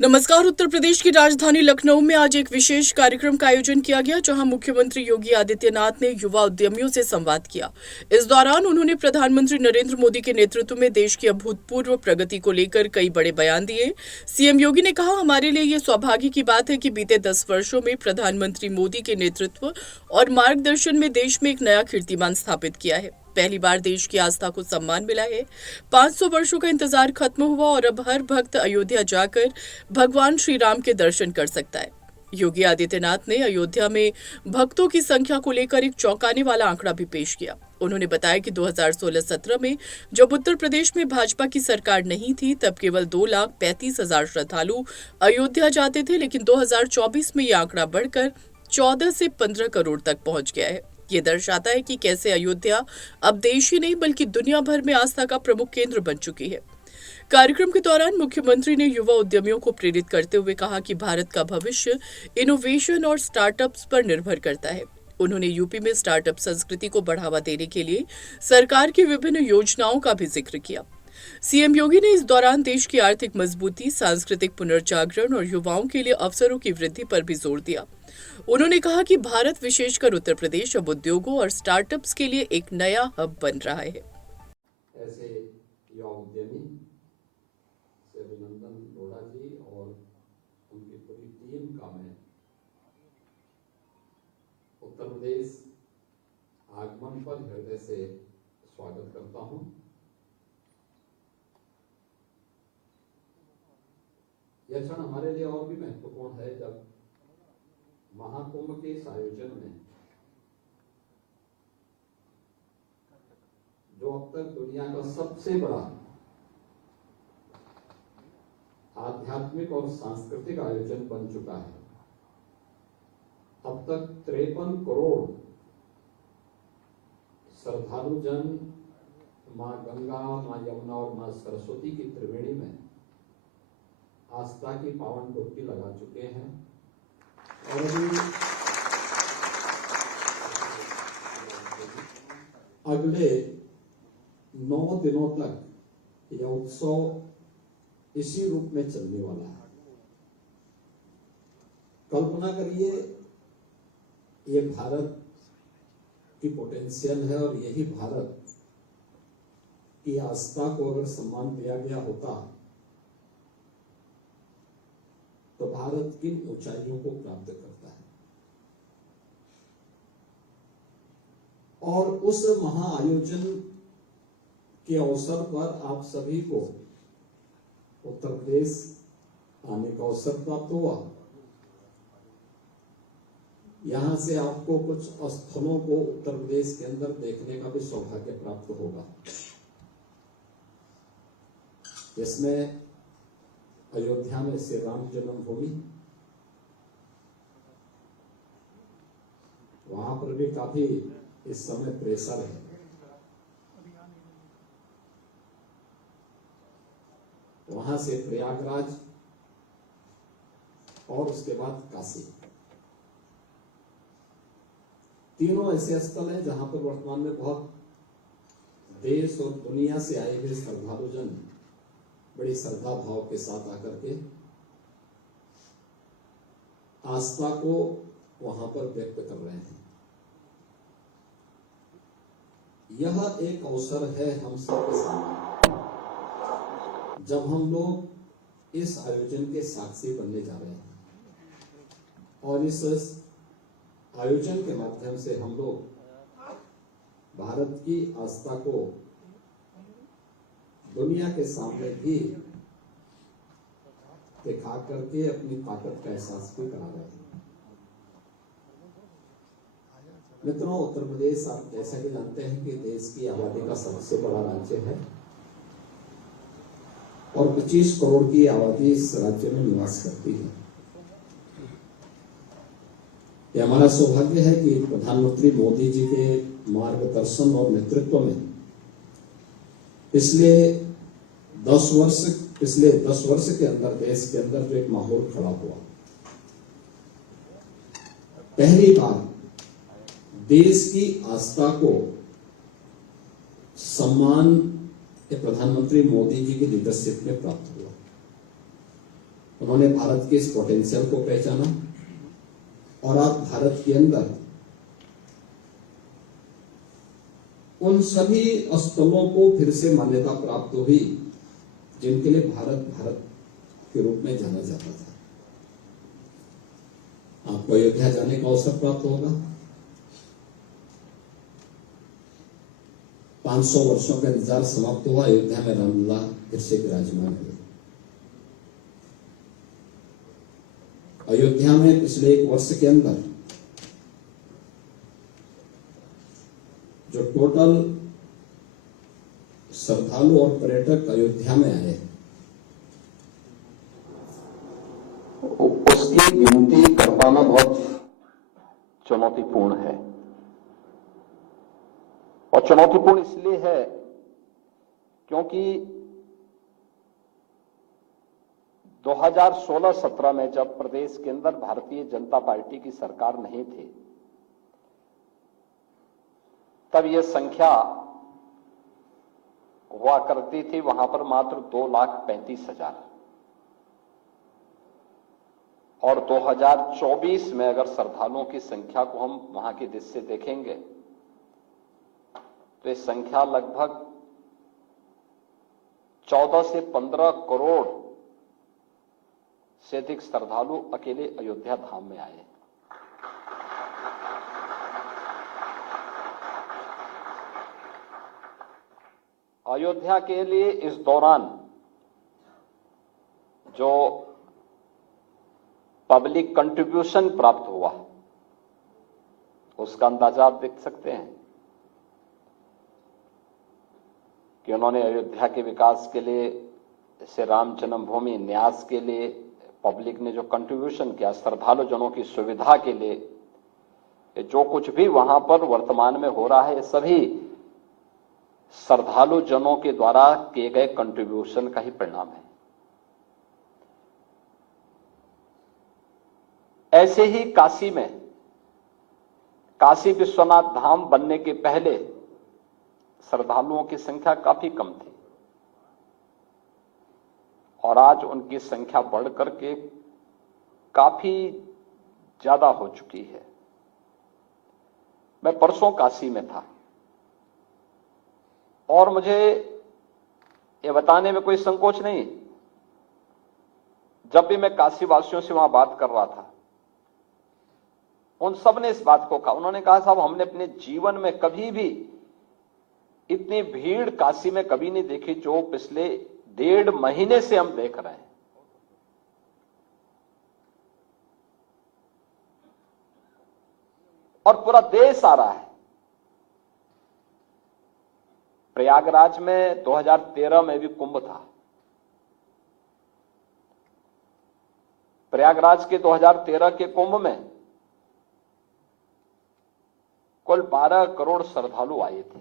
नमस्कार। उत्तर प्रदेश की राजधानी लखनऊ में आज एक विशेष कार्यक्रम का आयोजन किया गया, जहां मुख्यमंत्री योगी आदित्यनाथ ने युवा उद्यमियों से संवाद किया। इस दौरान उन्होंने प्रधानमंत्री नरेंद्र मोदी के नेतृत्व में देश की अभूतपूर्व प्रगति को लेकर कई बड़े बयान दिए। सीएम योगी ने कहा, हमारे लिए ये सौभाग्य की बात है कि बीते 10 वर्षों में प्रधानमंत्री मोदी के नेतृत्व और मार्गदर्शन में देश में एक नया कीर्तिमान स्थापित किया है। पहली बार देश की आस्था को सम्मान मिला है। 500 वर्षों का इंतजार खत्म हुआ और अब हर भक्त अयोध्या जाकर भगवान श्री राम के दर्शन कर सकता है। योगी आदित्यनाथ ने अयोध्या में भक्तों की संख्या को लेकर एक चौंकाने वाला आंकड़ा भी पेश किया। उन्होंने बताया कि 2016-17 में जब उत्तर प्रदेश में भाजपा की सरकार नहीं थी, तब केवल 2,35,000 श्रद्धालु अयोध्या जाते थे, लेकिन 2024 में यह आंकड़ा बढ़कर 14 से 15 करोड़ तक पहुंच गया है। ये दर्शाता है कि कैसे अयोध्या अब देश ही नहीं बल्कि दुनिया भर में आस्था का प्रमुख केंद्र बन चुकी है। कार्यक्रम के दौरान मुख्यमंत्री ने युवा उद्यमियों को प्रेरित करते हुए कहा कि भारत का भविष्य इनोवेशन और स्टार्टअप्स पर निर्भर करता है। उन्होंने यूपी में स्टार्टअप संस्कृति को बढ़ावा देने के लिए सरकार की विभिन्न योजनाओं का भी जिक्र किया। सीएम योगी ने इस दौरान देश की आर्थिक मजबूती, सांस्कृतिक पुनर्जागरण और युवाओं के लिए अवसरों की वृद्धि पर भी जोर दिया। उन्होंने कहा कि भारत, विशेषकर उत्तर प्रदेश, अब उद्योगों और स्टार्टअप्स के लिए एक नया हब बन रहा है। ऐसे युवा उद्यमी से अभिनंदन लोढ़ा जी और उनकी पूरी टीम का मैं उत्तर प्रदेश आगमन पर हृदय से स्वागत करता हूं। यह क्षण हमारे लिए और भी महत्वपूर्ण है जब महाकुंभ के इस आयोजन में जो अब तक दुनिया का सबसे बड़ा आध्यात्मिक और सांस्कृतिक आयोजन बन चुका है, अब तक 53 करोड़ श्रद्धालु जन मां गंगा, मां यमुना और मां सरस्वती की त्रिवेणी में आस्था की पावन डुबकी लगा चुके हैं और अगले 9 दिनों तक यह उत्सव इसी रूप में चलने वाला है। कल्पना करिए, ये भारत की पोटेंशियल है और यही भारत की आस्था को अगर सम्मान दिया गया होता तो भारत किन ऊंचाइयों को प्राप्त करता है। और उस महाआयोजन के अवसर पर आप सभी को उत्तर प्रदेश आने का अवसर प्राप्त हुआ। यहां से आपको कुछ स्थलों को उत्तर प्रदेश के अंदर देखने का भी सौभाग्य प्राप्त होगा, जिसमें अयोध्या में श्री राम जन्मभूमि, वहां पर भी काफी इस समय प्रेशर है। वहां से प्रयागराज और उसके बाद काशी, तीनों ऐसे स्थल हैं जहां पर वर्तमान में बहुत देश और दुनिया से आए हुए श्रद्धालु जन बड़ी श्रद्धा भाव के साथ आकर के आस्था को वहां पर व्यक्त कर रहे हैं। यह एक अवसर है हम सबके सामने, जब हम लोग इस आयोजन के साक्षी बनने जा रहे हैं और इस आयोजन के माध्यम से हम लोग भारत की आस्था को दुनिया के सामने भी दिखा करके अपनी ताकत का एहसास भी करा रहे हैं। मित्रों, उत्तर प्रदेश आप जैसा कि जानते हैं कि देश की आबादी का सबसे बड़ा राज्य है और 25 करोड़ की आबादी इस राज्य में निवास करती है। यह हमारा सौभाग्य है कि प्रधानमंत्री मोदी जी के मार्गदर्शन और नेतृत्व में पिछले 10 वर्ष के अंदर देश के अंदर जो एक माहौल खड़ा हुआ, पहली बार देश की आस्था को सम्मान प्रधानमंत्री मोदी जी की लीडरशिप में प्राप्त हुआ। उन्होंने भारत के इस पोटेंशियल को पहचाना और आज भारत के अंदर उन सभी स्थलों को फिर से मान्यता प्राप्त हुई जिनके लिए भारत भारत के रूप में जाना जाता था। आपको अयोध्या जाने का अवसर प्राप्त होगा। 500 वर्षों का इंतजार समाप्त हुआ। अयोध्या में रामलला फिर से विराजमान हुए। अयोध्या में पिछले 1 वर्ष के अंदर जो टोटल श्रद्धालु और पर्यटक अयोध्या में आए उसकी गिनती कर पाना बहुत चुनौतीपूर्ण है। और चुनौतीपूर्ण इसलिए है क्योंकि 2016-17 में जब प्रदेश के अंदर भारतीय जनता पार्टी की सरकार नहीं थी, तब यह संख्या हुआ करती थी वहां पर मात्र 2,35,000। और 2024 में अगर श्रद्धालुओं की संख्या को हम वहां की दृष्टि से देखेंगे तो ये संख्या लगभग 14 से 15 करोड़ से अधिक श्रद्धालु अकेले अयोध्या धाम में आए। अयोध्या के लिए इस दौरान जो पब्लिक कंट्रीब्यूशन प्राप्त हुआ उसका अंदाजा आप देख सकते हैं कि उन्होंने अयोध्या के विकास के लिए, जैसे राम जन्मभूमि न्यास के लिए पब्लिक ने जो कंट्रीब्यूशन किया, श्रद्धालु जनों की सुविधा के लिए जो कुछ भी वहां पर वर्तमान में हो रहा है, ये सभी श्रद्धालु जनों के द्वारा किए गए कंट्रीब्यूशन का ही परिणाम है। ऐसे ही काशी में, काशी विश्वनाथ धाम बनने के पहले श्रद्धालुओं की संख्या काफी कम थी और आज उनकी संख्या बढ़ करके काफी ज्यादा हो चुकी है। मैं परसों काशी में था और मुझे ये बताने में कोई संकोच नहीं, जब भी मैं काशी वासियों से वहां बात कर रहा था, उन सब ने इस बात को कहा। उन्होंने कहा साहब हमने अपने जीवन में कभी भी इतनी भीड़ काशी में कभी नहीं देखी जो पिछले 1.5 महीने से हम देख रहे हैं। और पूरा देश आ रहा है। प्रयागराज में 2013 में भी कुंभ था। प्रयागराज के 2013 के कुंभ में कुल 12 करोड़ श्रद्धालु आए थे।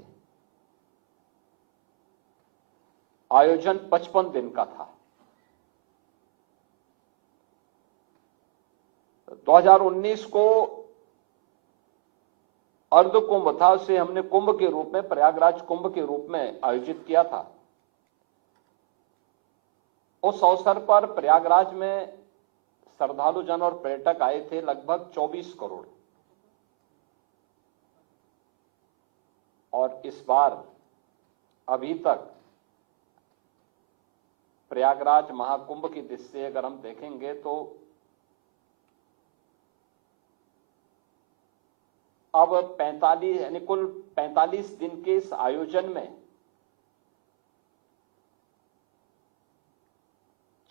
आयोजन 55 दिन का था। 2019 को अर्ध कुंभ था, उसे हमने कुंभ के रूप में, प्रयागराज कुंभ के रूप में आयोजित किया था। उस अवसर पर प्रयागराज में श्रद्धालु जन और पर्यटक आए थे लगभग 24 करोड़। और इस बार अभी तक प्रयागराज महाकुंभ की दृष्टि से अगर हम देखेंगे तो अब 45 यानी कुल 45 दिन के इस आयोजन में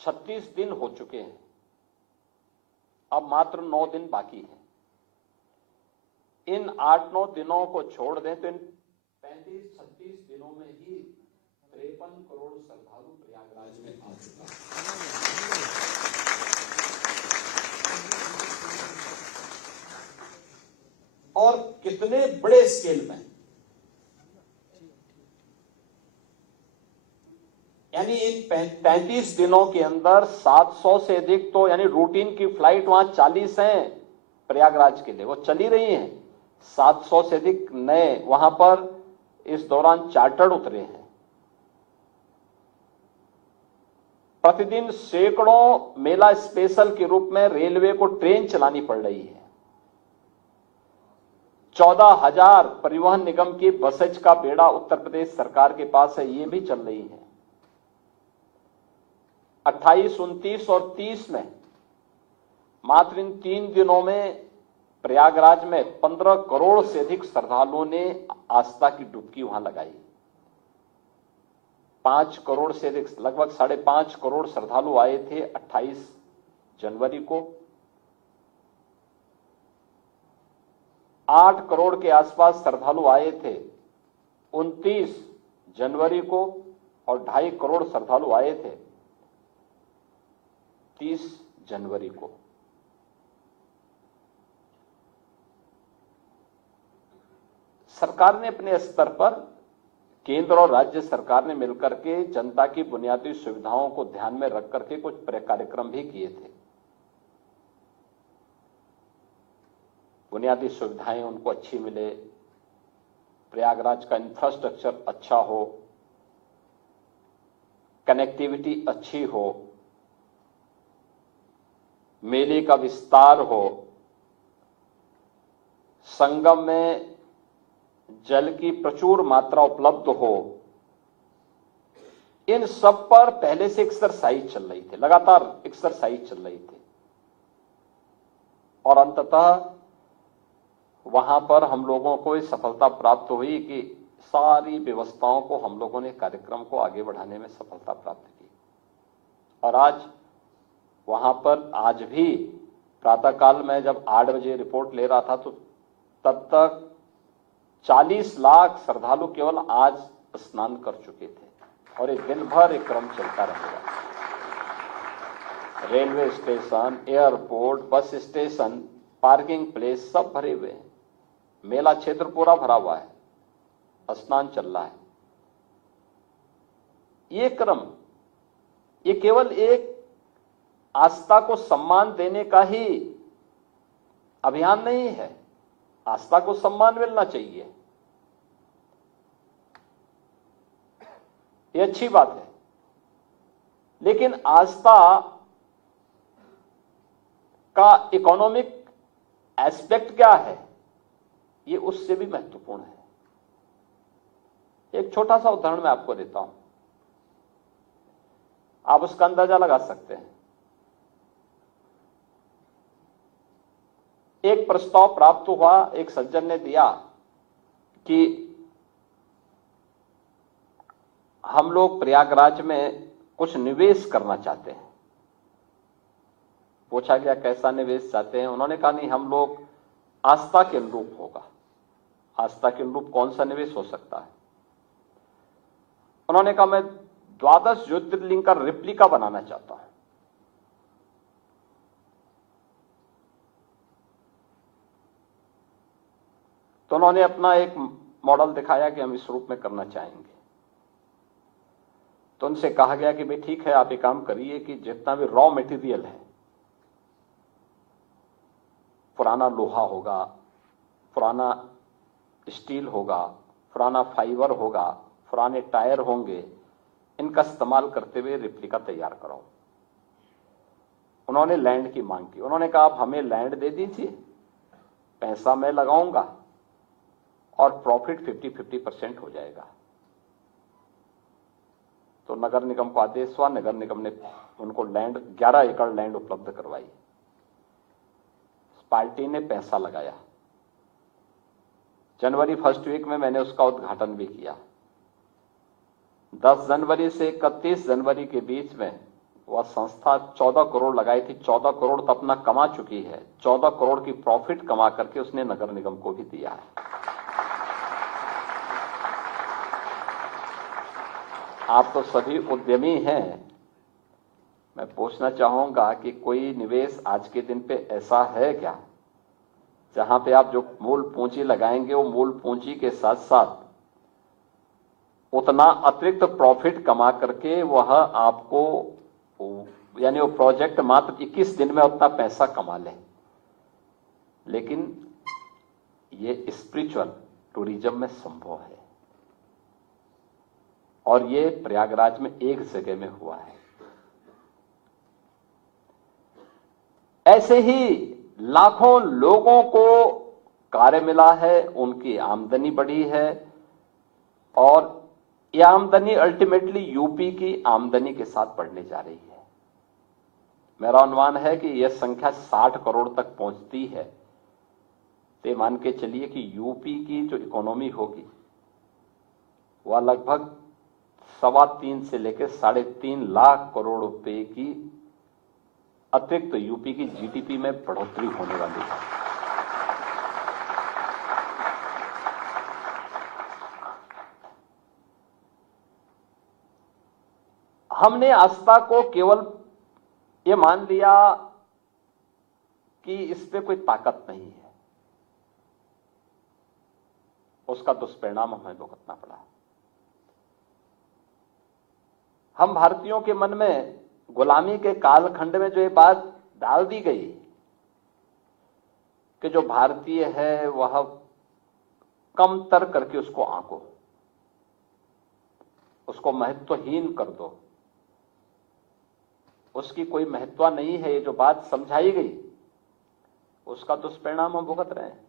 36 दिन हो चुके हैं। अब मात्र 9 दिन बाकी हैं। इन 8-9 दिनों को छोड़ दें तो इन 35-36 दिनों में ही 53 करोड़ श्रद्धालु प्रयागराज में आ चुका है। और कितने बड़े स्केल में, यानी इन 35 दिनों के अंदर 700 से अधिक तो यानी रूटीन की फ्लाइट वहां 40 हैं प्रयागराज के लिए, वो चली रही हैं। 700 से अधिक नए वहां पर इस दौरान चार्टर्ड उतरे हैं। प्रतिदिन सैकड़ों मेला स्पेशल के रूप में रेलवे को ट्रेन चलानी पड़ रही है। 14,000 परिवहन निगम की बसेज का बेड़ा उत्तर प्रदेश सरकार के पास है, ये भी चल रही है। 28, 29 और 30 में मात्र इन 3 दिनों में प्रयागराज में 15 करोड़ से अधिक श्रद्धालुओं ने आस्था की डुबकी वहां लगाई। 5 करोड़ से अधिक, लगभग 5.5 करोड़ श्रद्धालु आए थे 28 जनवरी को। 8 करोड़ के आसपास श्रद्धालु आए थे 29 जनवरी को और 2.5 करोड़ श्रद्धालु आए थे 30 जनवरी को। सरकार ने अपने स्तर पर, केंद्र और राज्य सरकार ने मिलकर के जनता की बुनियादी सुविधाओं को ध्यान में रख करके कुछ कार्यक्रम भी किए थे। बुनियादी सुविधाएं उनको अच्छी मिले, प्रयागराज का इंफ्रास्ट्रक्चर अच्छा हो, कनेक्टिविटी अच्छी हो, मेले का विस्तार हो, संगम में जल की प्रचुर मात्रा उपलब्ध हो। इन सब पर पहले से एक्सरसाइज चल रही थी, लगातार एक्सरसाइज चल रही थी और अंततः वहां पर हम लोगों को ये सफलता प्राप्त हुई कि सारी व्यवस्थाओं को हम लोगों ने, कार्यक्रम को आगे बढ़ाने में सफलता प्राप्त की। और आज वहां पर, आज भी प्रातःकाल में जब 8 बजे रिपोर्ट ले रहा था तो तब तक 40 लाख श्रद्धालु केवल आज स्नान कर चुके थे और एक दिन भर एक क्रम चलता रहेगा। Railway station, airport, bus station, parking place सब भरे हुए हैं। मेला क्षेत्र पूरा भरा हुआ है, स्नान चल रहा है। ये क्रम, ये केवल एक आस्था को सम्मान देने का ही अभियान नहीं है। आस्था को सम्मान मिलना चाहिए, ये अच्छी बात है, लेकिन आस्था का इकोनॉमिक एस्पेक्ट क्या है, ये उससे भी महत्वपूर्ण है। एक छोटा सा उदाहरण मैं आपको देता हूं, आप उसका अंदाजा लगा सकते हैं। एक प्रस्ताव प्राप्त हुआ, एक सज्जन ने दिया कि हम लोग प्रयागराज में कुछ निवेश करना चाहते हैं। पूछा गया कैसा निवेश चाहते हैं, उन्होंने कहा नहीं, हम लोग आस्था के अनुरूप होगा। आस्था के अनुरूप कौन सा निवेश हो सकता है? उन्होंने कहा मैं 12 ज्योतिर्लिंग का रेप्लिका बनाना चाहता हूं। तो उन्होंने अपना एक मॉडल दिखाया कि हम इस रूप में करना चाहेंगे। तो उनसे कहा गया कि भाई ठीक है, आप एक काम करिए कि जितना भी रॉ मटेरियल है, पुराना लोहा होगा, पुराना स्टील होगा, पुराना फाइबर होगा, पुराने टायर होंगे, इनका इस्तेमाल करते हुए रेप्लिका तैयार कराओ। उन्होंने लैंड की मांग की। उन्होंने कहा आप हमें लैंड दे दीजिए, पैसा मैं लगाऊंगा और प्रॉफिट 50-50% हो जाएगा। तो नगर निगम को आदेश हुआ, नगर निगम ने उनको लैंड, 11 एकड़ लैंड उपलब्ध करवाई। पार्टी ने पैसा लगाया। जनवरी फर्स्ट वीक में मैंने उसका उद्घाटन भी किया। 10 जनवरी से 31 जनवरी के बीच में वह संस्था 14 करोड़ लगाई थी। 14 करोड़ तो अपना कमा चुकी है, 14 करोड़ की प्रॉफिट कमा करके उसने नगर निगम को भी दिया है। आप तो सभी उद्यमी हैं, मैं पूछना चाहूंगा कि कोई निवेश आज के दिन पे ऐसा है क्या जहां पे आप जो मूल पूंजी लगाएंगे वो मूल पूंजी के साथ साथ उतना अतिरिक्त प्रॉफिट कमा करके वह आपको, यानी वो प्रोजेक्ट मात्र 21 दिन में उतना पैसा कमा ले। लेकिन ये स्पिरिचुअल टूरिज्म में संभव है और ये प्रयागराज में एक जगह में हुआ है। ऐसे ही लाखों लोगों को कार्य मिला है, उनकी आमदनी बढ़ी है और यह आमदनी अल्टीमेटली यूपी की आमदनी के साथ बढ़ने जा रही है। मेरा अनुमान है कि यह संख्या 60 करोड़ तक पहुंचती है तो मान के चलिए कि यूपी की जो इकोनॉमी होगी वह लगभग 3.25 से लेकर 3.5 लाख करोड़ रुपए की अतिरिक्त यूपी की जीडीपी में बढ़ोतरी होने वाली है। हमने आस्था को केवल ये मान लिया कि इस पे कोई ताकत नहीं है, उसका दुष्परिणाम हमें भुगतना पड़ा। हम भारतीयों के मन में गुलामी के कालखंड में जो ये बात डाल दी गई कि जो भारतीय है वह कमतर करके उसको आंको, उसको महत्वहीन कर दो, उसकी कोई महत्व नहीं है, ये जो बात समझाई गई उसका दुष्परिणाम हम भुगत रहे हैं।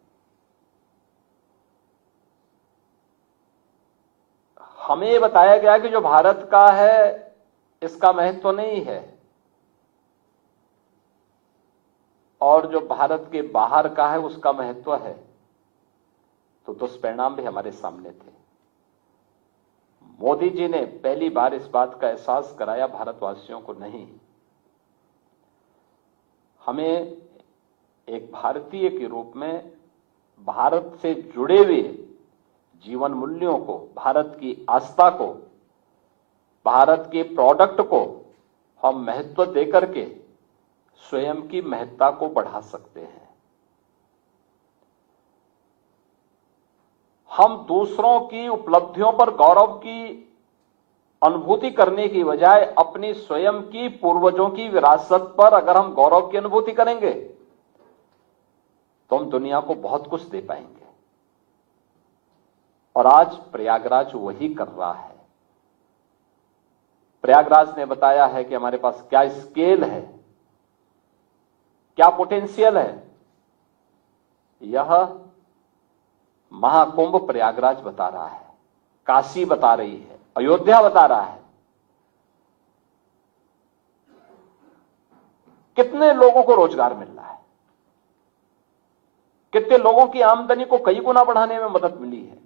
हमें बताया गया कि जो भारत का है इसका महत्व नहीं है और जो भारत के बाहर का है उसका महत्व है, तो दुष्परिणाम भी हमारे सामने थे। मोदी जी ने पहली बार इस बात का एहसास कराया भारतवासियों को, नहीं, हमें एक भारतीय के रूप में भारत से जुड़े हुए जीवन मूल्यों को, भारत की आस्था को, भारत के प्रोडक्ट को हम महत्व देकर के स्वयं की महत्ता को बढ़ा सकते हैं। हम दूसरों की उपलब्धियों पर गौरव की अनुभूति करने की बजाय अपनी स्वयं की पूर्वजों की विरासत पर अगर हम गौरव की अनुभूति करेंगे तो हम दुनिया को बहुत कुछ दे पाएंगे। और आज प्रयागराज वही कर रहा है। प्रयागराज ने बताया है कि हमारे पास क्या स्केल है, क्या पोटेंशियल है। यह महाकुंभ प्रयागराज बता रहा है, काशी बता रही है, अयोध्या बता रहा है। कितने लोगों को रोजगार मिल रहा है, कितने लोगों की आमदनी को कई गुना बढ़ाने में मदद मिली है।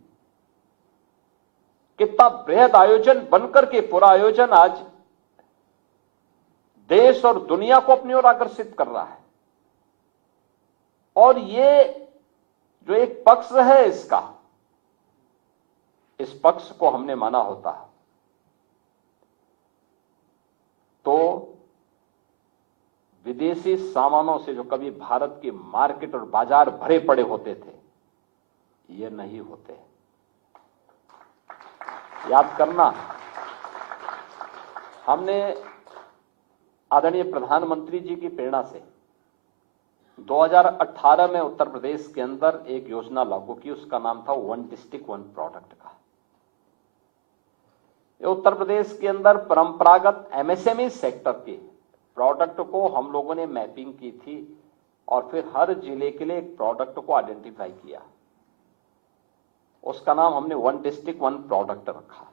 कितना बृहद आयोजन बनकर के पूरा आयोजन आज देश और दुनिया को अपनी ओर आकर्षित कर रहा है। और ये जो एक पक्ष है इसका, इस पक्ष को हमने माना होता तो विदेशी सामानों से जो कभी भारत की मार्केट और बाजार भरे पड़े होते थे, ये नहीं होते। याद करना, हमने आदरणीय प्रधानमंत्री जी की प्रेरणा से 2018 में उत्तर प्रदेश के अंदर एक योजना लागू की, उसका नाम था वन डिस्ट्रिक्ट वन प्रोडक्ट का। ये उत्तर प्रदेश के अंदर परंपरागत एमएसएमई सेक्टर के प्रोडक्ट को हम लोगों ने मैपिंग की थी और फिर हर जिले के लिए एक प्रोडक्ट को आइडेंटिफाई किया। उसका नाम हमने वन डिस्ट्रिक्ट वन प्रोडक्ट रखा।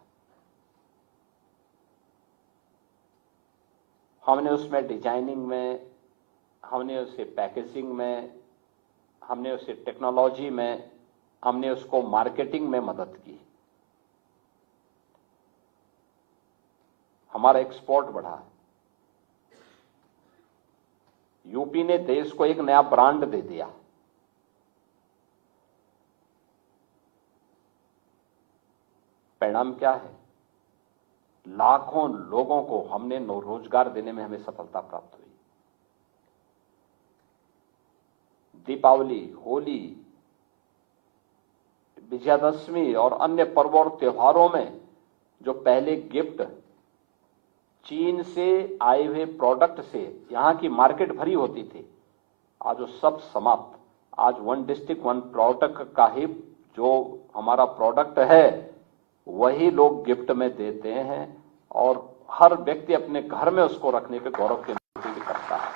हमने उसमें डिजाइनिंग में, हमने उसे पैकेजिंग में, हमने उसे टेक्नोलॉजी में, हमने उसको मार्केटिंग में मदद की। हमारा एक्सपोर्ट बढ़ा। यूपी ने देश को एक नया ब्रांड दे दिया। परिणाम क्या है? लाखों लोगों को हमने रोजगार देने में हमें सफलता प्राप्त हुई। दीपावली, होली, विजयादशमी और अन्य पर्वों और त्योहारों में जो पहले गिफ्ट चीन से आए हुए प्रोडक्ट से यहां की मार्केट भरी होती थी, आज वो सब समाप्त। आज वन डिस्ट्रिक्ट वन प्रोडक्ट का ही जो हमारा प्रोडक्ट है वही लोग गिफ्ट में देते हैं और हर व्यक्ति अपने घर में उसको रखने पे गौरव की अनुभूति भी करता है।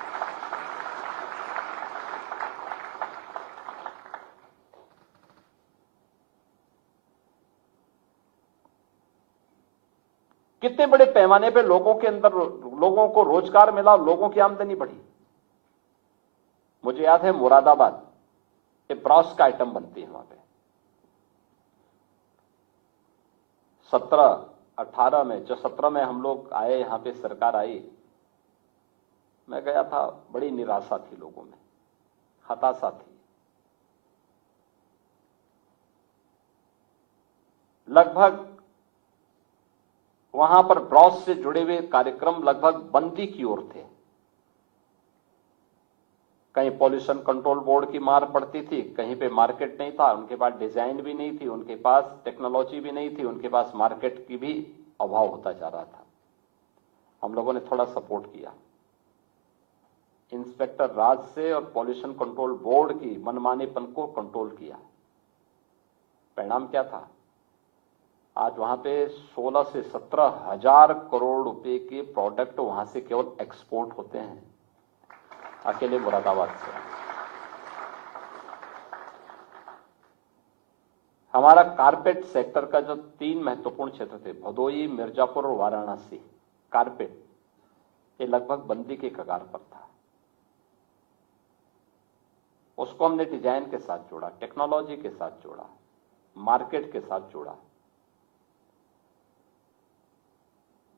कितने बड़े पैमाने पे लोगों के अंदर लोगों को रोजगार मिला, लोगों की आमदनी बढ़ी। मुझे याद है मुरादाबाद ये ब्रॉस का आइटम बनती है वहां पे 17-18 में, जो 17 में हम लोग आए, यहां पे सरकार आई, मैं गया था, बड़ी निराशा थी लोगों में, हताशा थी। लगभग वहां पर ब्रॉस से जुड़े हुए कार्यक्रम लगभग बंदी की ओर थे। कहीं पॉल्यूशन कंट्रोल बोर्ड की मार पड़ती थी, कहीं पे मार्केट नहीं था, उनके पास डिजाइन भी नहीं थी, उनके पास टेक्नोलॉजी भी नहीं थी, उनके पास मार्केट की भी अभाव होता जा रहा था। हम लोगों ने थोड़ा सपोर्ट किया, इंस्पेक्टर राज से और पॉल्यूशन कंट्रोल बोर्ड की मनमानेपन को कंट्रोल किया। परिणाम क्या था? आज वहां पे 16 से 17 हजार करोड़ रुपए के प्रोडक्ट वहां से केवल एक्सपोर्ट होते हैं, अकेले मुरादाबाद से। हमारा कारपेट सेक्टर का जो 3 महत्वपूर्ण क्षेत्र थे, भदोई, मिर्जापुर और वाराणसी, कारपेट ये लगभग बंदी के कगार पर था। उसको हमने डिजाइन के साथ जोड़ा, टेक्नोलॉजी के साथ जोड़ा, मार्केट के साथ जोड़ा,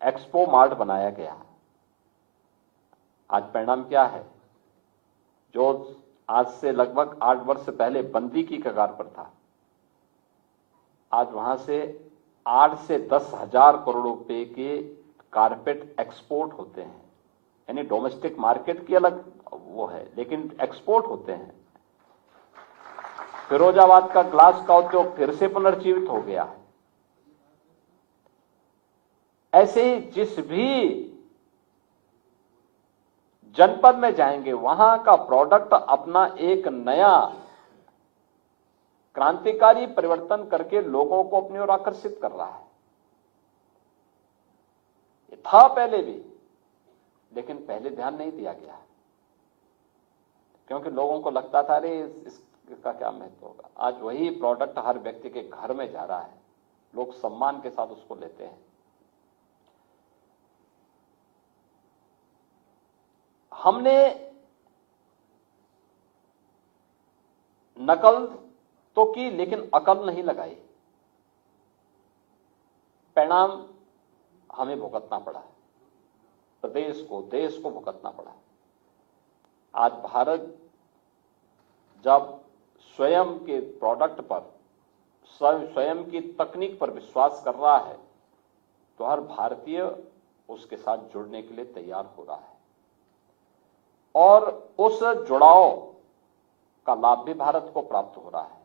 एक्सपो मार्ट बनाया गया। आज परिणाम क्या है? जो आज से लगभग 8 वर्ष पहले बंदी की कगार पर था, आज वहां से 8 से 10 हजार करोड़ रुपए के कारपेट एक्सपोर्ट होते हैं। यानी डोमेस्टिक मार्केट की अलग वो है, लेकिन एक्सपोर्ट होते हैं। फिरोजाबाद का ग्लास का उद्योग फिर से पुनर्जीवित हो गया है। ऐसे ही जिस भी जनपद में जाएंगे वहां का प्रोडक्ट अपना एक नया क्रांतिकारी परिवर्तन करके लोगों को अपनी ओर आकर्षित कर रहा है। ये था पहले भी, लेकिन पहले ध्यान नहीं दिया गया, क्योंकि लोगों को लगता था अरे इसका क्या महत्व होगा। आज वही प्रोडक्ट हर व्यक्ति के घर में जा रहा है, लोग सम्मान के साथ उसको लेते हैं। हमने नकल तो की, लेकिन अकल नहीं लगाई। परिणाम हमें भुगतना पड़ा, प्रदेश को, देश को भुगतना पड़ा। आज भारत जब स्वयं के प्रोडक्ट पर, स्वयं की तकनीक पर विश्वास कर रहा है, तो हर भारतीय उसके साथ जुड़ने के लिए तैयार हो रहा है, और उस जुड़ाव का लाभ भी भारत को प्राप्त हो रहा है।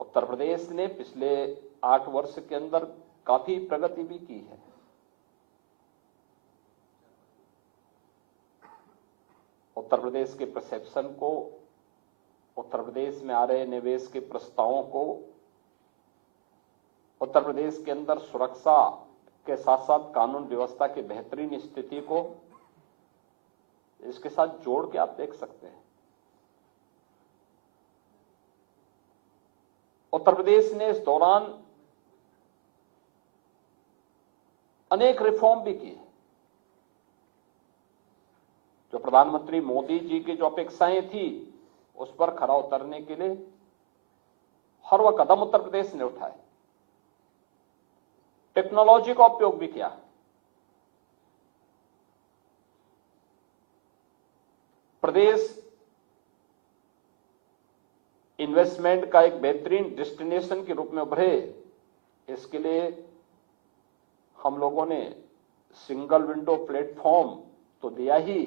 उत्तर प्रदेश ने पिछले 8 वर्ष के अंदर काफी प्रगति भी की है। उत्तर प्रदेश के परसेप्शन को, उत्तर प्रदेश में आ रहे निवेश के प्रस्तावों को, उत्तर प्रदेश के अंदर सुरक्षा के साथ साथ कानून व्यवस्था की बेहतरीन स्थिति को इसके साथ जोड़ के आप देख सकते हैं। उत्तर प्रदेश ने इस दौरान अनेक रिफॉर्म भी किए। जो प्रधानमंत्री मोदी जी की जो अपेक्षाएं थी, उस पर खरा उतरने के लिए हर वह कदम उत्तर प्रदेश ने उठाए। टेक्नोलॉजी का उपयोग भी किया। प्रदेश इन्वेस्टमेंट का एक बेहतरीन डेस्टिनेशन के रूप में उभरे, इसके लिए हम लोगों ने सिंगल विंडो प्लेटफॉर्म तो दिया ही,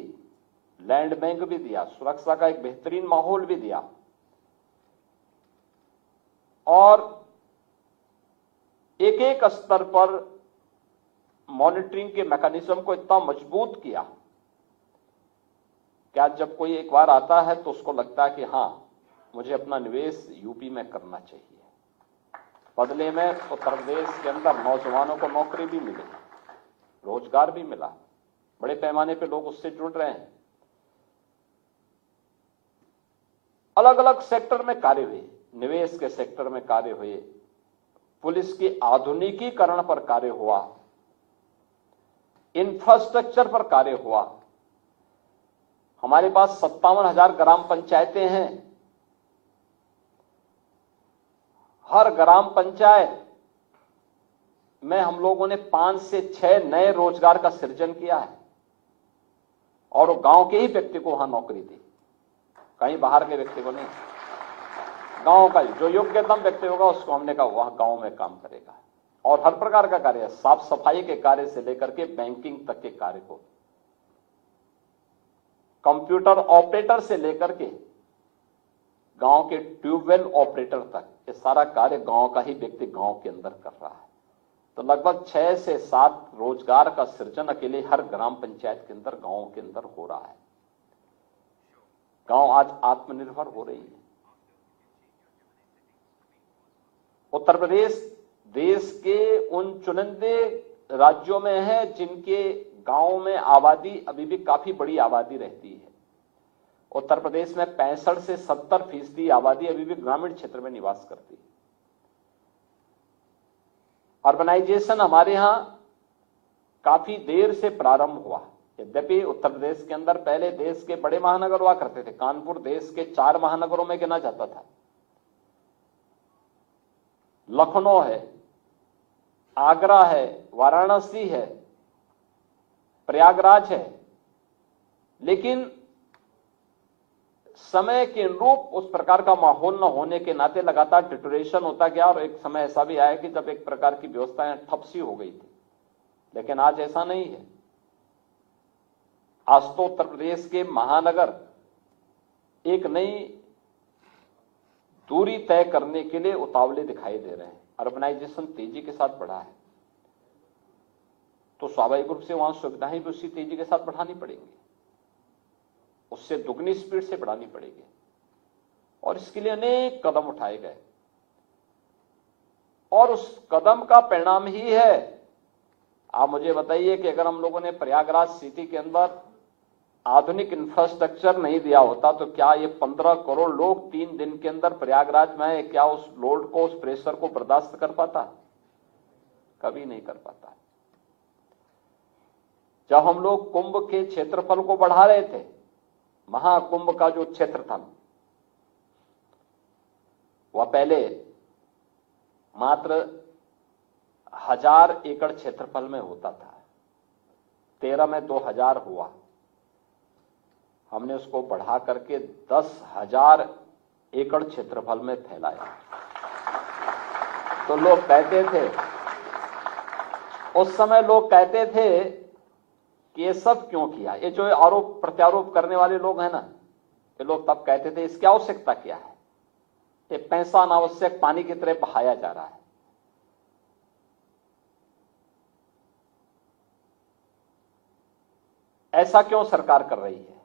लैंड बैंक भी दिया, सुरक्षा का एक बेहतरीन माहौल भी दिया, और एक एक स्तर पर मॉनिटरिंग के मैकेनिज्म को इतना मजबूत किया कि आज जब कोई एक बार आता है तो उसको लगता है कि हां, मुझे अपना निवेश यूपी में करना चाहिए। बदले में उत्तर प्रदेश के अंदर नौजवानों को नौकरी भी मिली, रोजगार भी मिला, बड़े पैमाने पे लोग उससे जुड़ रहे हैं। अलग अलग सेक्टर में कार्य हुए, निवेश के सेक्टर में कार्य हुए, पुलिस के आधुनिकीकरण पर कार्य हुआ, इंफ्रास्ट्रक्चर पर कार्य हुआ। हमारे पास 57,000 ग्राम पंचायतें हैं। हर ग्राम पंचायत में हम लोगों ने 5 से 6 नए रोजगार का सृजन किया है और गांव के ही व्यक्ति को वहां नौकरी दी, कहीं बाहर के व्यक्ति को नहीं। गांव का जो योग्यतम व्यक्ति होगा उसको हमने कहा वहां गांव में काम करेगा। और हर प्रकार का कार्य, साफ सफाई के कार्य से लेकर के बैंकिंग तक के कार्य को, कंप्यूटर ऑपरेटर से लेकर के गांव के ट्यूबवेल ऑपरेटर तक, ये सारा कार्य गांव का ही व्यक्ति गांव के अंदर कर रहा है। तो लगभग 6 से 7 रोजगार का सृजन अकेले हर ग्राम पंचायत के अंदर, गांव के अंदर हो रहा है। गांव आज आत्मनिर्भर हो रही है। उत्तर प्रदेश देश के उन चुनिंदे राज्यों में है जिनके गांव में आबादी अभी भी काफी बड़ी आबादी रहती है। उत्तर प्रदेश में 65 से 70% आबादी अभी भी ग्रामीण क्षेत्र में निवास करती है। अर्बनाइजेशन हमारे यहां काफी देर से प्रारंभ हुआ। यद्यपि उत्तर प्रदेश के अंदर पहले देश के बड़े महानगर हुआ करते थे। कानपुर देश के 4 महानगरों में गिना जाता था। लखनऊ है, आगरा है, वाराणसी है, प्रयागराज है। लेकिन समय के अनुरूप उस प्रकार का माहौल न होने के नाते लगातार डिटोरेशन होता गया और एक समय ऐसा भी आया कि जब एक प्रकार की व्यवस्थाएं ठप सी हो गई थी। लेकिन आज ऐसा नहीं है। आज तो उत्तर प्रदेश के महानगर एक नई दूरी तय करने के लिए उतावले दिखाई दे रहे हैं। अर्बनाइजेशन तेजी के साथ बढ़ा है तो स्वाभाविक रूप से वहां सुविधाएं भी उसी तेजी के साथ बढ़ानी पड़ेंगी, उससे दुगनी स्पीड से बढ़ानी पड़ेगी। और इसके लिए अनेक कदम उठाए गए और उस कदम का परिणाम ही है। आप मुझे बताइए कि अगर हम लोगों ने प्रयागराज सिटी के अंदर आधुनिक इंफ्रास्ट्रक्चर नहीं दिया होता तो क्या ये 15 करोड़ लोग 3 दिन के अंदर प्रयागराज में, क्या उस लोड को, उस प्रेशर को बर्दाश्त कर पाता? कभी नहीं कर पाता। जब हम लोग कुंभ के क्षेत्रफल को बढ़ा रहे थे, महाकुंभ का जो क्षेत्र था वह पहले मात्र 1000 एकड़ क्षेत्रफल में होता था। 13 में 2000 हुआ। हमने उसको बढ़ा करके 10,000 एकड़ क्षेत्रफल में फैलाया। तो लोग कहते थे, उस समय लोग कहते थे कि ये सब क्यों किया। ये जो आरोप प्रत्यारोप करने वाले लोग हैं ना, ये लोग तब कहते थे इसकी आवश्यकता क्या है, ये पैसा अनावश्यक पानी की तरह बहाया जा रहा है। ऐसा क्यों सरकार कर रही है?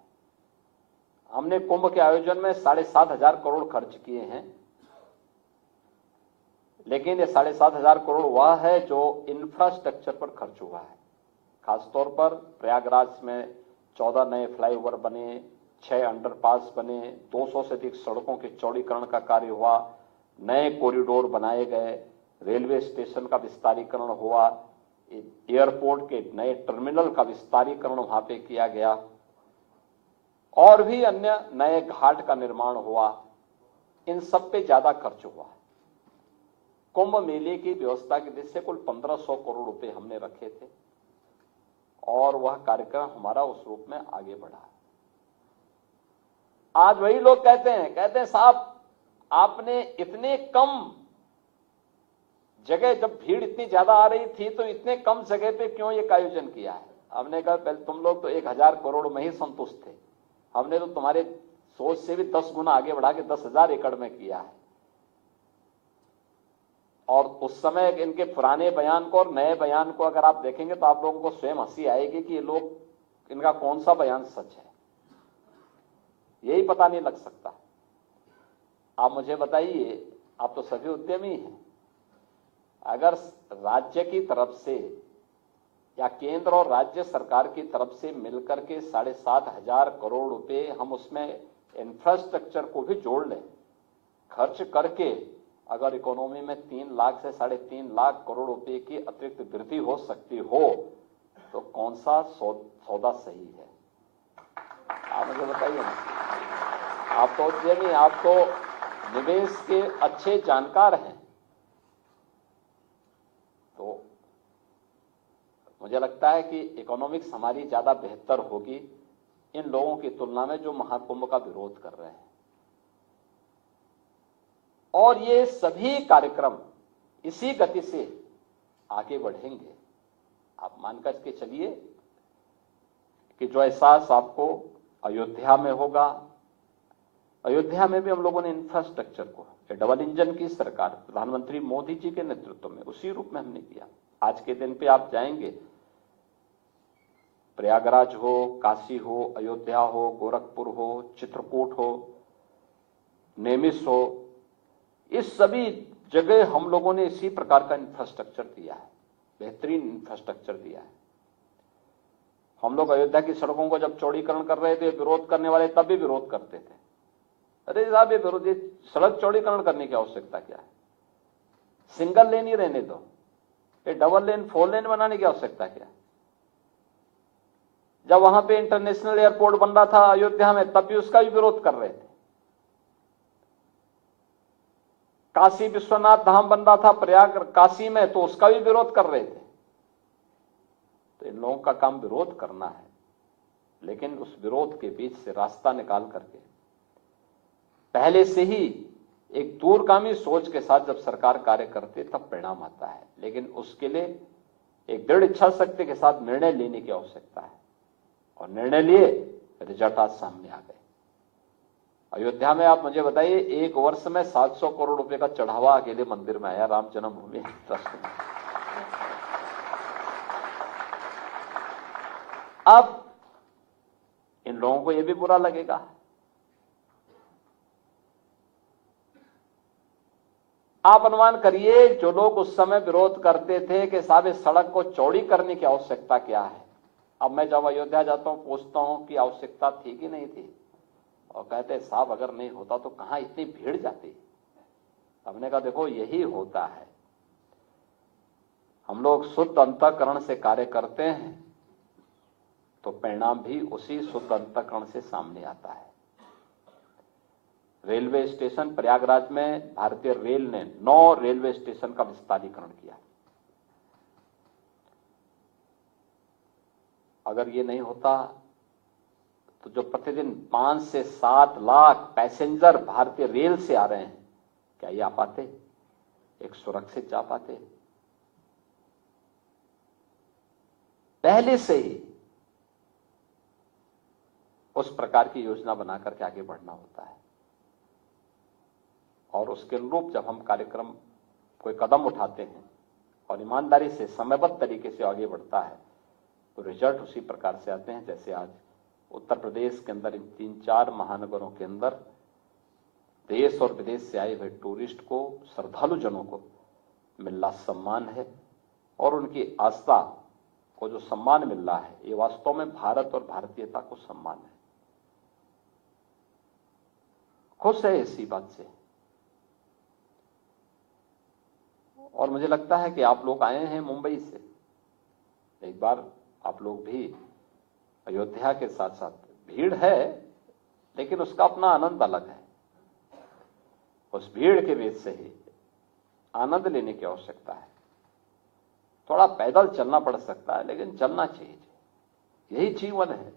हमने कुंभ के आयोजन में 7,500 करोड़ खर्च किए हैं, लेकिन ये 7,500 करोड़ वह है जो इंफ्रास्ट्रक्चर पर खर्च हुआ है। खासतौर पर प्रयागराज में 14 नए फ्लाईओवर बने, 6 अंडरपास बने, 200 से अधिक सड़कों के चौड़ीकरण का कार्य हुआ, नए कॉरिडोर बनाए गए, रेलवे स्टेशन का विस्तारीकरण हुआ, एयरपोर्ट के नए टर्मिनल का विस्तारीकरण वहां पे किया गया और भी अन्य नए घाट का निर्माण हुआ। इन सब पे ज्यादा खर्च हुआ। कुंभ मेले की व्यवस्था की दृष्टि से कुल 1500 करोड़ रुपए हमने रखे थे और वह कार्यक्रम हमारा उस रूप में आगे बढ़ा। आज वही लोग कहते हैं साहब आपने इतने कम जगह, जब भीड़ इतनी ज्यादा आ रही थी तो इतने कम जगह पे क्यों ये आयोजन किया है? हमने कहा पहले तुम लोग तो 1000 करोड़ में ही संतुष्ट थे, हमने तो तुम्हारे सोच से भी 10 गुना आगे बढ़ा के 10,000 एकड़ में किया है। और उस समय इनके पुराने बयान को और नए बयान को अगर आप देखेंगे तो आप लोगों को स्वयं हंसी आएगी कि ये लोग, इनका कौन सा बयान सच है, यही पता नहीं लग सकता। आप मुझे बताइए, आप तो सभी उद्यमी हैं, अगर राज्य की तरफ से या केंद्र और राज्य सरकार की तरफ से मिलकर के 7,500 करोड़ रुपए हम उसमें इंफ्रास्ट्रक्चर को भी जोड़ लें, खर्च करके अगर इकोनॉमी में 3 लाख से 3.5 लाख करोड़ रुपए की अतिरिक्त वृद्धि हो सकती हो तो कौन सा सौदा सही है? आप मुझे बताइए ना। आप तो उद्यमी, आप तो निवेश के अच्छे जानकार हैं, तो मुझे लगता है कि इकोनॉमिक्स हमारी ज्यादा बेहतर होगी इन लोगों की तुलना में जो महाकुंभ का विरोध कर रहे हैं। और ये सभी कार्यक्रम इसी गति से आगे बढ़ेंगे। आप मानकर के चलिए कि जो एहसास आपको अयोध्या में होगा, अयोध्या में भी हम लोगों ने इंफ्रास्ट्रक्चर को डबल इंजन की सरकार प्रधानमंत्री मोदी जी के नेतृत्व में उसी रूप में हमने किया। आज के दिन पे आप जाएंगे, प्रयागराज हो, काशी हो, अयोध्या हो, गोरखपुर हो, चित्रकूट हो, नेमिस हो, इस सभी जगह हम लोगों ने इसी प्रकार का इंफ्रास्ट्रक्चर दिया है, बेहतरीन इंफ्रास्ट्रक्चर दिया है। हम लोग अयोध्या की सड़कों को जब चौड़ीकरण कर रहे थे, विरोध करने वाले तब भी विरोध करते थे। अरे साहब, ये विरोधी सड़क चौड़ीकरण करने की आवश्यकता क्या है? सिंगल लेन ही रहने दो, ये डबल लेन 4 लेन बनाने की आवश्यकता क्या है? जब वहां पे इंटरनेशनल एयरपोर्ट बन रहा था अयोध्या में, तब भी उसका भी विरोध कर रहे थे। काशी विश्वनाथ धाम बन रहा था प्रयाग काशी में, तो उसका भी विरोध कर रहे थे। तो इन लोगों का काम विरोध करना है, लेकिन उस विरोध के बीच से रास्ता निकाल करके पहले से ही एक दूरगामी सोच के साथ जब सरकार कार्य करती तब परिणाम आता है। लेकिन उसके लिए एक दृढ़ इच्छा शक्ति के साथ निर्णय लेने की आवश्यकता है, और निर्णय लिए, रिजल्ट आज सामने आ गए। अयोध्या में आप मुझे बताइए, 1 वर्ष में 700 करोड़ रुपए का चढ़ावा अकेले मंदिर में आया, राम जन्मभूमि ट्रस्ट में। अब इन लोगों को यह भी बुरा लगेगा। आप अनुमान करिए, जो लोग उस समय विरोध करते थे कि साहब इस सड़क को चौड़ी करने की आवश्यकता क्या है, अब मैं जब अयोध्या जाता हूं पूछता हूं कि आवश्यकता थी कि नहीं थी, और कहते साहब अगर नहीं होता तो कहां इतनी भीड़ जाती। हमने कहा देखो यही होता है, हम लोग शुद्ध अंतःकरण से कार्य करते हैं तो परिणाम भी उसी शुद्ध अंतःकरण से सामने आता है। रेलवे स्टेशन प्रयागराज में भारतीय रेल ने 9 रेलवे स्टेशन का विस्तारीकरण किया। अगर ये नहीं होता तो जो प्रतिदिन 5 से 7 लाख पैसेंजर भारतीय रेल से आ रहे हैं, क्या ये आ पाते? एक सुरक्षित जा पाते? पहले से ही उस प्रकार की योजना बना करके आगे बढ़ना होता है, और उसके अनुरूप जब हम कार्यक्रम कोई कदम उठाते हैं और ईमानदारी से समयबद्ध तरीके से आगे बढ़ता है तो रिजल्ट उसी प्रकार से आते हैं। जैसे आज उत्तर प्रदेश के अंदर इन 3-4 महानगरों के अंदर देश और विदेश से आए हुए टूरिस्ट को, श्रद्धालु जनों को मिल रहा सम्मान है, और उनकी आस्था को जो सम्मान मिल रहा है ये वास्तव में भारत और भारतीयता को सम्मान है। खुश है इसी बात से, और मुझे लगता है कि आप लोग आए हैं मुंबई से, एक बार आप लोग भी अयोध्या के साथ साथ, भीड़ है लेकिन उसका अपना आनंद अलग है। उस भीड़ के बीच से ही आनंद लेने की आवश्यकता है। थोड़ा पैदल चलना पड़ सकता है लेकिन चलना चाहिए, यही जीवन है,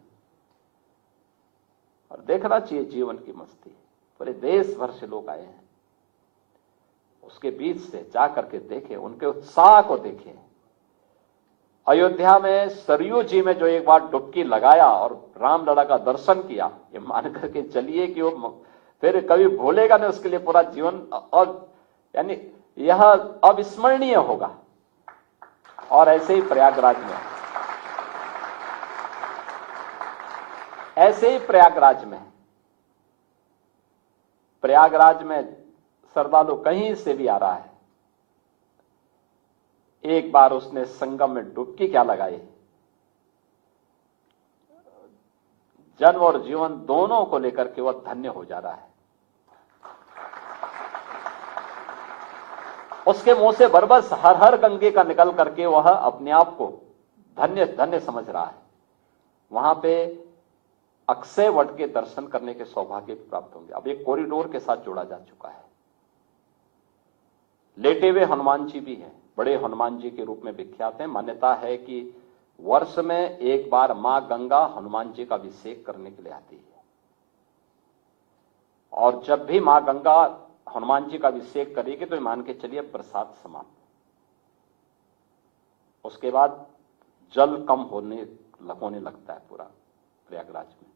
और देखना चाहिए जीवन की मस्ती। पूरे देश भर से लोग आए हैं, उसके बीच से जा करके देखें, उनके उत्साह को देखें। अयोध्या में सरयू जी में जो एक बार डुबकी लगाया और रामलला का दर्शन किया, ये मान करके चलिए कि वो फिर कभी भूलेगा नहीं उसके लिए पूरा जीवन, और यानी यह अविस्मरणीय होगा। और ऐसे ही प्रयागराज में, ऐसे ही प्रयागराज में श्रद्धालु कहीं से भी आ रहा है, एक बार उसने संगम में डुबकी क्या लगाई, जन्म और जीवन दोनों को लेकर के वह धन्य हो जा रहा है। उसके मुंह से बरबस हर हर गंगे का निकल करके वह अपने आप को धन्य धन्य समझ रहा है। वहां पे अक्षय वट के दर्शन करने के सौभाग्य भी प्राप्त होंगे। अब एक कॉरिडोर के साथ जोड़ा जा चुका है। लेटे हुए हनुमान जी भी हैं, बड़े हनुमान जी के रूप में विख्यात हैं। मान्यता है कि वर्ष में एक बार मां गंगा हनुमान जी का अभिषेक करने के लिए आती है, और जब भी मां गंगा हनुमान जी का अभिषेक करेगी तो मान के चलिए प्रसाद समाप्त। उसके बाद जल कम होने लगता है पूरा प्रयागराज में,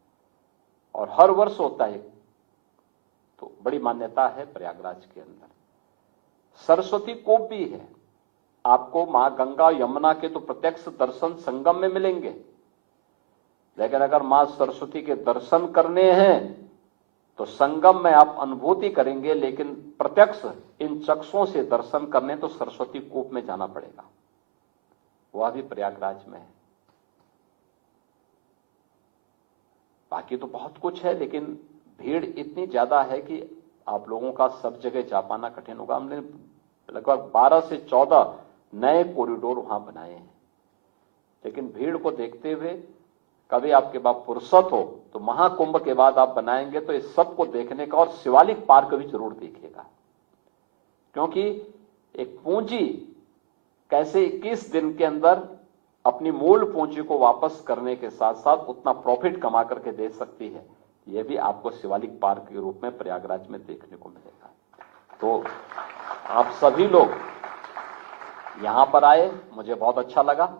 और हर वर्ष होता है। तो बड़ी मान्यता है प्रयागराज के अंदर। सरस्वती कूप भी है। आपको मां गंगा यमुना के तो प्रत्यक्ष दर्शन संगम में मिलेंगे, लेकिन अगर मां सरस्वती के दर्शन करने हैं तो संगम में आप अनुभूति करेंगे, लेकिन प्रत्यक्ष इन चक्षुओं से दर्शन करने तो सरस्वती कूप में जाना पड़ेगा। वह भी प्रयागराज में है। बाकी तो बहुत कुछ है, लेकिन भीड़ इतनी ज्यादा है कि आप लोगों का सब जगह जा पाना कठिन होगा। हमने लगभग 12 से 14 नए कॉरिडोर वहां बनाए हैं, लेकिन भीड़ को देखते हुए कभी आपके पास फुर्सत हो तो महाकुंभ के बाद आप बनाएंगे तो इस सब को देखने का, और शिवालिक पार्क भी जरूर देखिएगा, क्योंकि एक पूंजी कैसे 21 दिन के अंदर अपनी मूल पूंजी को वापस करने के साथ साथ उतना प्रॉफिट कमा करके दे सकती है, यह भी आपको शिवालिक पार्क के रूप में प्रयागराज में देखने को मिलेगा। तो आप सभी लोग यहां पर आए, मुझे बहुत अच्छा लगा।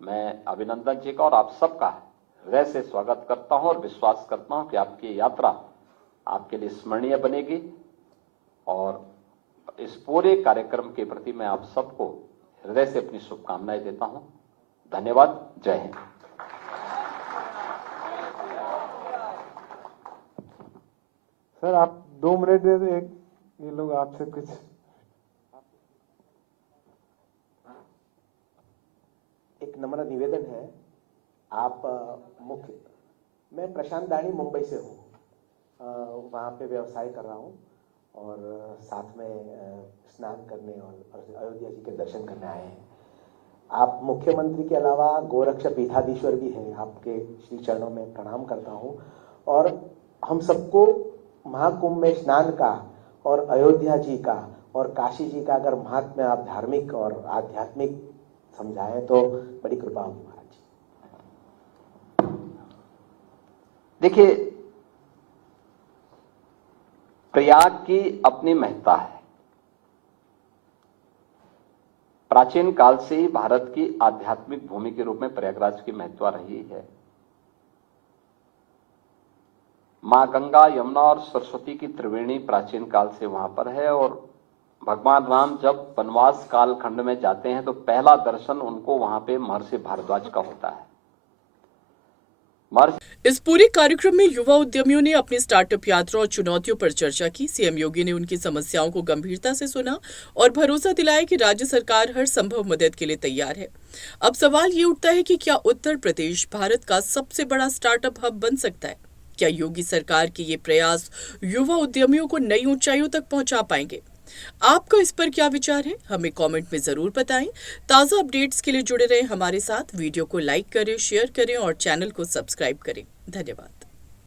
मैं अभिनंदन जी का और आप सबका हृदय से स्वागत करता हूं और विश्वास करता हूं कि आपकी यात्रा आपके लिए स्मरणीय बनेगी, और इस पूरे कार्यक्रम के प्रति मैं आप सबको हृदय से अपनी शुभकामनाएं देता हूं। धन्यवाद। जय हिंद। सर आप 2 मिनट दे दो, एक ये लोग आपसे कुछ। एक नम्र निवेदन है। आप मैं प्रशांत दानी मुंबई से हूँ, वहाँ पे व्यवसाय कर रहा हूँ और साथ में स्नान करने और अयोध्या जी के दर्शन करने आए हैं। आप मुख्यमंत्री के अलावा गोरक्ष पीठाधीश्वर भी हैं, आपके श्री चरणों में प्रणाम करता हूँ, और हम सबको महाकुंभ में स्नान का और अयोध्या जी का और काशी जी का अगर महात्म्य आप धार्मिक और आध्यात्मिक समझाएं तो बड़ी कृपा होगी महाराज जी। देखिए, प्रयाग की अपनी महत्ता है। प्राचीन काल से ही भारत की आध्यात्मिक भूमि के रूप में प्रयागराज की महत्ता रही है। मां गंगा, यमुना और सरस्वती की त्रिवेणी प्राचीन काल से वहां पर है, और भगवान राम जब वनवास काल खंड में जाते हैं तो पहला दर्शन उनको वहां पे महर्षि भारद्वाज का होता है। इस पूरे कार्यक्रम में युवा उद्यमियों ने अपनी स्टार्टअप यात्रा और चुनौतियों पर चर्चा की। सीएम योगी ने उनकी समस्याओं को गंभीरता से सुना और भरोसा दिलाया कि राज्य सरकार हर संभव मदद के लिए तैयार है। अब सवाल ये उठता है कि क्या उत्तर प्रदेश भारत का सबसे बड़ा स्टार्टअप हब बन सकता है? क्या योगी सरकार के ये प्रयास युवा उद्यमियों को नई ऊंचाइयों तक पहुंचा पाएंगे? आपका इस पर क्या विचार है? हमें कमेंट में जरूर बताएं। ताजा अपडेट्स के लिए जुड़े रहें हमारे साथ। वीडियो को लाइक करें, शेयर करें और चैनल को सब्सक्राइब करें। धन्यवाद।